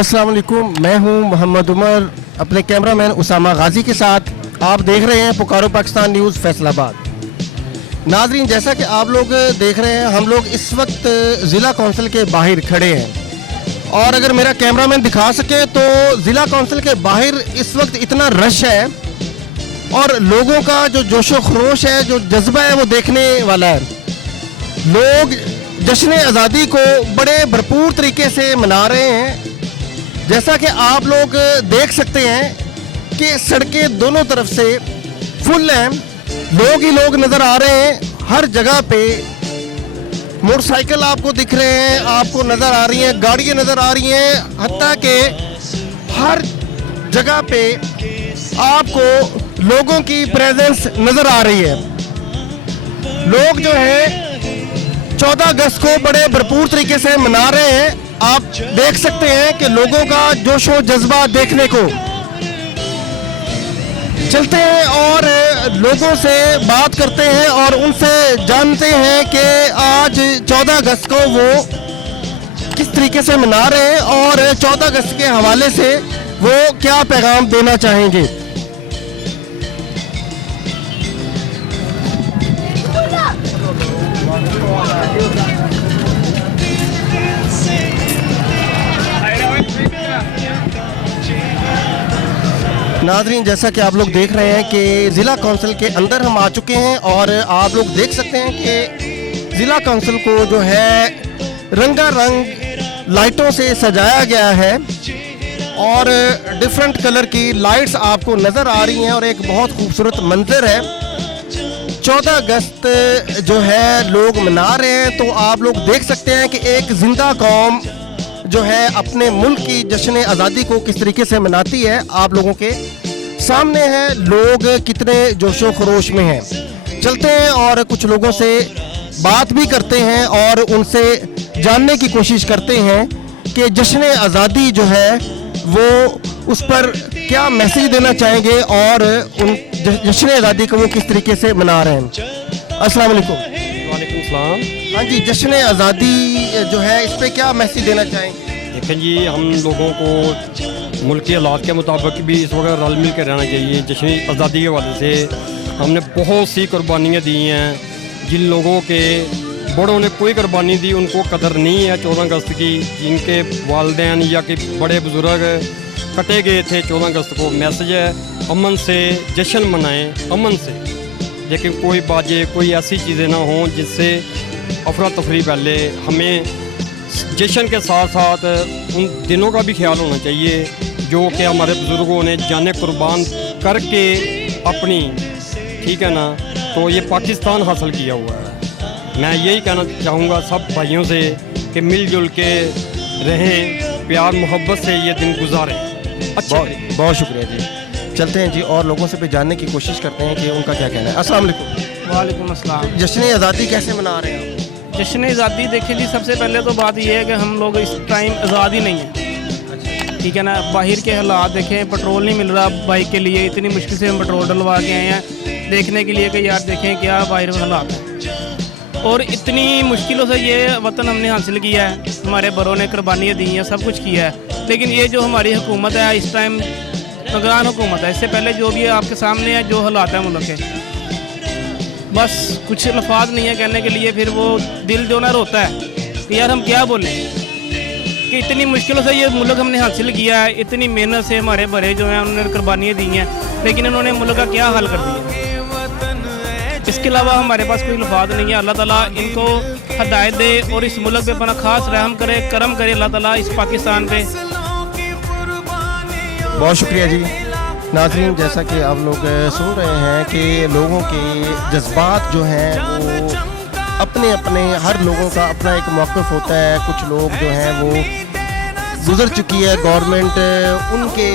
अस्सलाम वालेकुम, मैं हूं मोहम्मद उमर अपने कैमरामैन उसामा गाजी के साथ। आप देख रहे हैं पुकारो पाकिस्तान न्यूज़ फैसलाबाद। नाजरीन, जैसा कि आप लोग देख रहे हैं, हम लोग इस वक्त ज़िला कौंसिल के बाहर खड़े हैं और अगर मेरा कैमरामैन दिखा सके तो ज़िला कौंसिल के बाहर इस वक्त इतना रश है और लोगों का जो जोशो खरोश है, जो जज्बा है, वो देखने वाला है। लोग जश्न आज़ादी को बड़े भरपूर तरीके से मना रहे हैं। जैसा कि आप लोग देख सकते हैं कि सड़कें दोनों तरफ से फुल हैं, लोग ही लोग नज़र आ रहे हैं। हर जगह पे मोटरसाइकिल आपको दिख रहे हैं, आपको नज़र आ रही हैं, गाड़ियाँ नज़र आ रही हैं, हत्ता कि हर जगह पे आपको लोगों की प्रेजेंस नज़र आ रही है। लोग जो है 14 अगस्त को बड़े भरपूर तरीके से मना रहे हैं। आप देख सकते हैं कि लोगों का जोशो जज्बा देखने को। चलते हैं और लोगों से बात करते हैं और उनसे जानते हैं कि आज 14 अगस्त को वो किस तरीके से मना रहे हैं और 14 अगस्त के हवाले से वो क्या पैगाम देना चाहेंगे। नाज़रीन, जैसा कि आप लोग देख रहे हैं कि ज़िला कौंसिल के अंदर हम आ चुके हैं और आप लोग देख सकते हैं कि ज़िला कौंसिल को जो है रंगारंग लाइटों से सजाया गया है और डिफरेंट कलर की लाइट्स आपको नज़र आ रही हैं और एक बहुत खूबसूरत मंजर है। 14 अगस्त जो है लोग मना रहे हैं, तो आप लोग देख सकते हैं कि एक जिंदा कौम जो है अपने मुल्क की जश्न आज़ादी को किस तरीके से मनाती है, आप लोगों के सामने है। लोग कितने जोशो खरोश में हैं। चलते हैं और कुछ लोगों से बात भी करते हैं और उनसे जानने की कोशिश करते हैं कि जश्न आज़ादी जो है वो उस पर क्या मैसेज देना चाहेंगे और उन जश्न आज़ादी को वो किस तरीके से मना रहे हैं। अस्सलाम वालेकुम। वालेकुम सलाम। हाँ जी, जश्न आज़ादी जो है इस पर क्या मैसेज देना चाहेंगे। देखें जी, हम लोगों को मुल्क के हालात के मुताबिक भी इस वक्त रल मिल कर रहना चाहिए। जश्न आज़ादी के हवाले से हमने बहुत सी कुर्बानियाँ दी हैं। जिन लोगों के बड़ों ने कोई कुर्बानी दी उनको कदर नहीं है 14 अगस्त की। जिनके वालिदैन या कि बड़े बुज़ुर्ग कटे गए थे 14 अगस्त को, मैसेज है अमन से जश्न मनाएं, अमन से। लेकिन कोई बाजे, कोई ऐसी चीज़ें ना हों जिससे अफरा तफरी फैले। हमें जश्न के साथ साथ उन दिनों का भी ख्याल होना चाहिए जो कि हमारे बुज़ुर्गों ने जाने कुर्बान करके अपनी, ठीक है ना, तो ये पाकिस्तान हासिल किया हुआ है। मैं यही कहना चाहूँगा सब भाइयों से कि मिलजुल के रहें, प्यार मोहब्बत से ये दिन गुजारें। अच्छा, बहुत शुक्रिया जी। चलते हैं जी और लोगों से भी जानने की कोशिश करते हैं कि उनका क्या कहना है। अस्सलाम वालेकुम। वालेकुम अस्सलाम। जश्न आज़ादी कैसे मना रहे हैं आप? जश्न आज़ादी देखिए जी, सबसे पहले तो बात यह है कि हम लोग इस टाइम आज़ाद ही नहीं है, ठीक है ना। बाहर के हालात देखें, पेट्रोल नहीं मिल रहा बाइक के लिए, इतनी मुश्किल से हम पेट्रोल डलवा के आए हैं देखने के लिए कि यार देखें क्या बाहर हालात है। और इतनी मुश्किलों से ये वतन हमने हासिल किया है, हमारे बड़ों ने कुर्बानियाँ दी हैं, सब कुछ किया है। लेकिन ये जो हमारी हुकूमत है इस टाइम निगरान हुकूमत है, इससे पहले जो भी आपके सामने है जो हालात है मुल्क के, बस कुछ लफाज नहीं है कहने के लिए। फिर वो दिल जो ना रोता है कि यार हम क्या बोलें कि इतनी मुश्किलों से ये मुल्क हमने हासिल किया है, इतनी मेहनत से हमारे बड़े जो हैं उन्होंने कुर्बानियाँ दी हैं, लेकिन इन्होंने मुल्क का क्या हाल कर दिया। इसके अलावा हमारे पास कोई लफाज नहीं है। अल्लाह ताला इनको हदायत दे और इस मुल्क पे अपना खास रहम करे, करम करे अल्लाह ताला इस पाकिस्तान पे। बहुत शुक्रिया जी। नाज़रीन, जैसा कि आप लोग सुन रहे हैं कि लोगों के जज्बात जो हैं वो अपने अपने, हर लोगों का अपना एक मौक़िफ़ होता है। कुछ लोग जो हैं वो गुज़र चुकी है गवर्नमेंट, उनके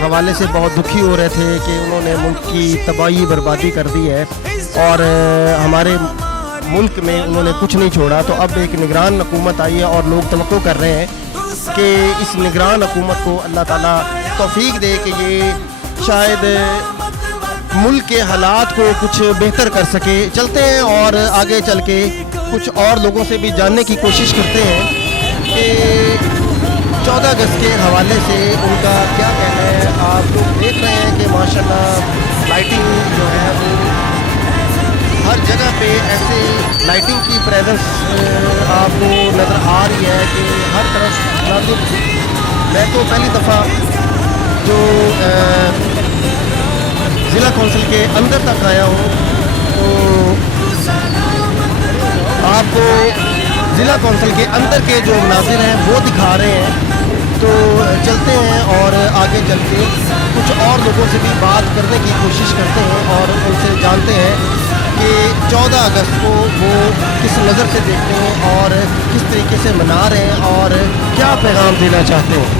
हवाले से बहुत दुखी हो रहे थे कि उन्होंने मुल्क की तबाही बर्बादी कर दी है और हमारे मुल्क में उन्होंने कुछ नहीं छोड़ा। तो अब एक निगरान हुकूमत आई है और लोग तवक्को कर रहे हैं कि इस निगरान हुकूमत को अल्लाह ताला तौफीक दे कि ये शायद मुल्क के हालात को कुछ बेहतर कर सके। चलते हैं और आगे चल के कुछ और लोगों से भी जानने की कोशिश करते हैं कि 14 अगस्त के हवाले से उनका क्या कहना है। आप लोग देख रहे हैं कि माशाल्लाह लाइटिंग जो है वो हर जगह पे ऐसे लाइटिंग की प्रेजेंस आपको नज़र आ रही है कि हर तरफ नाज़िर। मैं तो पहली दफ़ा जो ज़िला कौंसिल के अंदर तक आया हूँ, तो आपको ज़िला कौंसिल के अंदर के जो मनाजिर हैं वो दिखा रहे हैं। तो चलते हैं और आगे चल के कुछ और लोगों से भी बात करने की कोशिश करते हैं और उनसे जानते हैं कि 14 अगस्त को वो किस नज़र से देखते हैं और किस तरीके से मना रहे हैं और क्या पैगाम देना चाहते हैं।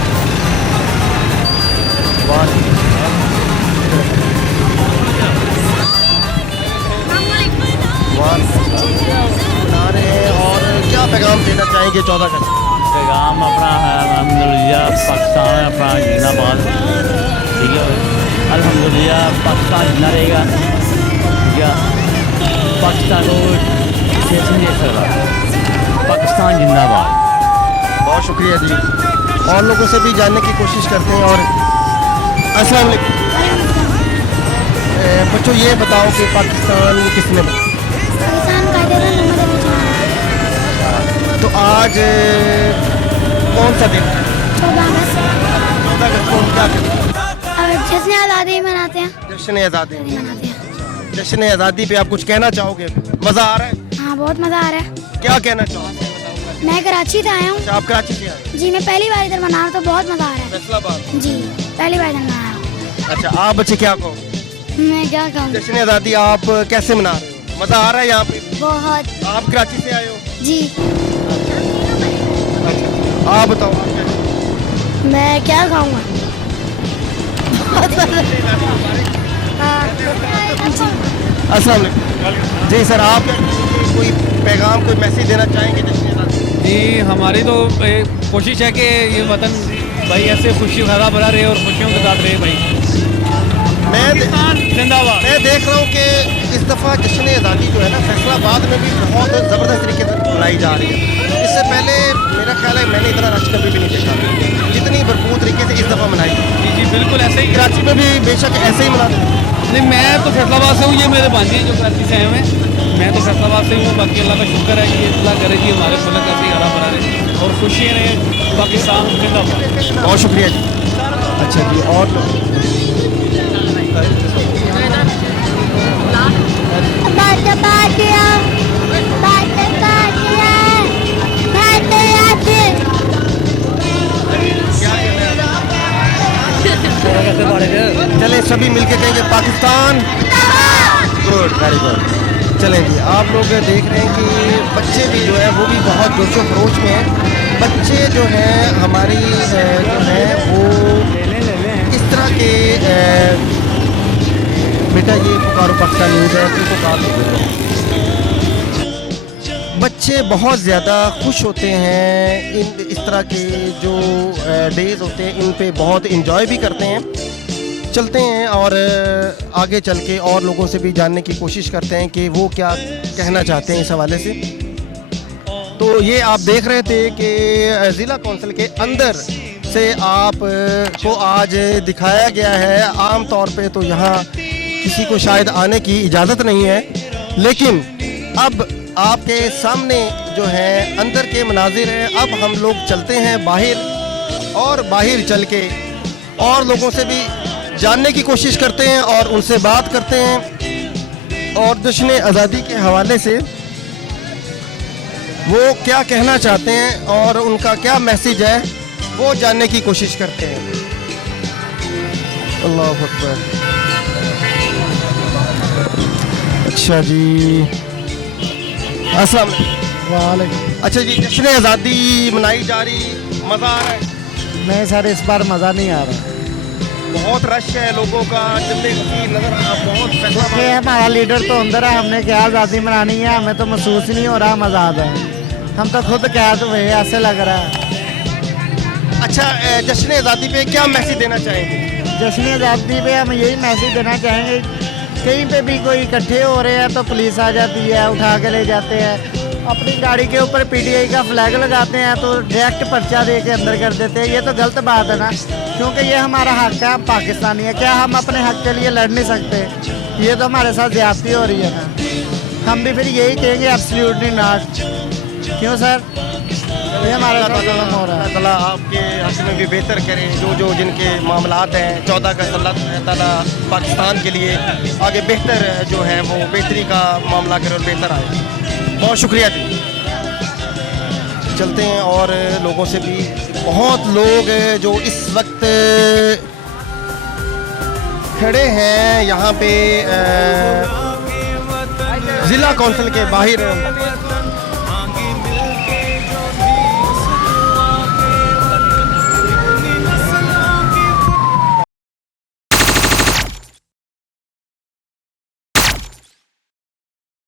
मना रहे हैं और क्या पैगाम देना चाहेंगे 14 अगस्त? पैगाम अपना है अल्हम्दुलिल्लाह पाकिस्तान अपना जिंदाबाद, ठीक है। अल्हम्दुलिल्लाह पाकिस्तान जिंदा रहेगा, ठीक है। पाकिस्तान को किसी नहीं दे सकता। पाकिस्तान जिंदाबाद। बहुत शुक्रिया जी। और लोगों से भी जानने की कोशिश करते हैं। और अस्सलाम वालेकुम बच्चों, ये बताओ कि पाकिस्तान किसने बनाया? तो आज कौन सा दिन है? 14 अगस्त को हम क्या करते हैं? जश्न आज़ादी मनाते हैं। जश्न आज़ादी मनाते हैं। जश्न आज़ादी पे आप कुछ कहना चाहोगे? मज़ा आ रहा है? हाँ, बहुत मज़ा आ रहा है। क्या कहना चाहोगे? मैं कराची से आया हूँ। अच्छा, आप कराची से आए? जी, मैं पहली बार इधर मना रहा हूँ, तो बहुत मज़ा आ रहा है। फैसलाबाद? जी, पहली बार इधर मना रहा हूँ। अच्छा, आप बच्चे क्या कहो? मैं क्या कहूँ? जश्न आज़ादी आप कैसे मना रहे हो? मज़ा आ रहा है यहाँ पे? बहुत। आप कराची से आए हो? जी। आप बताओ, आप क्या? मैं क्या खाऊंगा? अस्सलाम वालेकुम जी सर, आप कोई पैगाम कोई मैसेज देना चाहेंगे जश्न आज़ादी? जी, हमारी तो कोशिश है कि ये वतन भाई ऐसे खुशी भरा भरा रहे और खुशियों के साथ रहे भाई। जिंदाबाद। मैं देख रहा हूँ कि इस दफ़ा जश्न आज़ादी जो है ना फैसलाबाद में भी बहुत ज़बरदस्त तरीके से मनाई जा रही है। इससे पहले मेरा ख्याल है मैंने इतना रश कभी भी नहीं देखा जितनी भरपूर तरीके से इस दफ़ा मनाई। जी जी बिल्कुल ऐसे ही। कराची में भी बेशक ऐसे ही मनाते हैं। नहीं, मैं तो फैसलाबाद से हूँ, ये मेरे भांजे जो कराची से आए हुए हैं। मैं तो फैसलाबाद से हूँ। बाकी अल्लाह का शुक्र है कि अल्लाह करे कि हमारे मुल्क ऐसे ही हरा भरा रहे और खुशियाँ रहे। पाकिस्तान जिंदाबाद। बहुत शुक्रिया जी। अच्छा जी, और चले सभी मिलके कहेंगे पाकिस्तान। Good, very good. चलें जी, आप लोग देख रहे हैं कि बच्चे भी जो है वो भी बहुत जोशो खरोश में हैं। बच्चे जो हैं हमारी जो है वो इस तरह के बेटा ये पुकारो पाकिस्तान न्यूज़ है, तुमको कहा लो। बच्चे बहुत ज़्यादा खुश होते हैं इन इस तरह के जो डेज़ होते हैं, इन पे बहुत इंजॉय भी करते हैं। चलते हैं और आगे चल के और लोगों से भी जानने की कोशिश करते हैं कि वो क्या कहना चाहते हैं इस हवाले से। तो ये आप देख रहे थे कि ज़िला कौंसिल के अंदर से आप को आज दिखाया गया है। आम तौर पे तो यहाँ किसी को शायद आने की इजाज़त नहीं है, लेकिन अब आपके सामने जो है अंदर के मनाजिर हैं। अब हम लोग चलते हैं बाहर और बाहर चल के और लोगों से भी जानने की कोशिश करते हैं और उनसे बात करते हैं और जश्न आज़ादी के हवाले से वो क्या कहना चाहते हैं और उनका क्या मैसेज है वो जानने की कोशिश करते हैं। अल्लाह अकबर। अच्छा जी, अस्सलाम वालेकुम। अच्छा जी, जश्न आज़ादी मनाई जा रही, मज़ा आ रहा है? नहीं सर, इस बार मज़ा नहीं आ रहा। बहुत रश है लोगों का, जल्दी नजर आ बहुत देखिए, हमारा लीडर तो अंदर है, हमने क्या आज़ादी मनानी है, हमें तो महसूस ही नहीं हो रहा मज़ा आ रहा है। हम तो खुद कैद हुए, ऐसे लग रहा है। अच्छा, जश्न आज़ादी पे क्या मैसेज देना चाहेंगे? जश्न आज़ादी पे हम यही मैसेज देना चाहेंगे, कहीं पे भी कोई इकट्ठे हो रहे हैं तो पुलिस आ जाती है, उठा के ले जाते हैं। अपनी गाड़ी के ऊपर पीटीआई का फ्लैग लगाते हैं तो डायरेक्ट पर्चा दे के अंदर कर देते हैं। ये तो गलत बात है ना, क्योंकि ये हमारा हक है, हम पाकिस्तानी है। क्या हम अपने हक के लिए लड़ नहीं सकते? ये तो हमारे साथ ज्यादती हो रही है ना। हम भी फिर यही कहेंगे एब्सोल्युटली नॉट। क्यों सर? ये हमारे साथ जुल्म हो रहा है। ताला आपके हक में भी बेहतर करें, जो जिनके मामलात हैं 14 का अल्लाह ताला पाकिस्तान के लिए आगे बेहतर जो है वो बेहतरी का मामला करे और बेहतर आए। बहुत शुक्रिया जी। चलते हैं और लोगों से भी, बहुत लोग जो इस वक्त खड़े हैं यहाँ पे ज़िला कौंसिल के बाहर